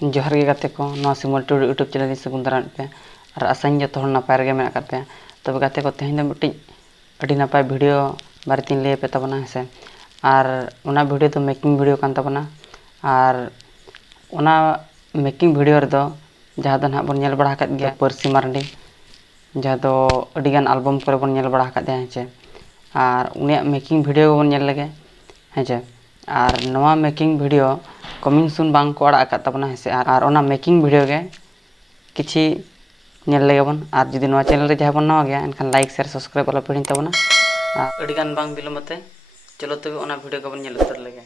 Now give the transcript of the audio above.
जोहार गे गाते को नवा सिमल टूडू यूट्यूब चैनल सगुन दारान पे और आसानी जो होड़ नपाय रगे मेना पे तब गाते को तेहन मिट्टी अड़ी नपाय वीडियो बारे लय पे तबना हेसे और उना वीडियो तो मेकिंग वीडियो कान तबना और उना मेकिंग वीडियो रेदो जहाँ दो ना बन नेल बड़ा हकत गया परसी मारंडी जहाँ दो अड़ी गान एल्बम करे बन नेल बड़ा हकत दिया हेचे और उनिया मेकिंग वीडियो बन नेल लगे हेचे और नवा मेकिंग वीडियो कमिंग सून बांग को अड़ा आकात तबना हेसे और ओना मेकिंग वीडियो गे किछि नेल लगे बन और जुदी नवा चैनल रे जहाँ बन नवा गया एनखान लाइक शेयर सब्सक्राइब वाला पिढ़ी तबना अड़ी गान बांग बिलमते चलो तबे ओना वीडियो को बन नेल उतर लगे।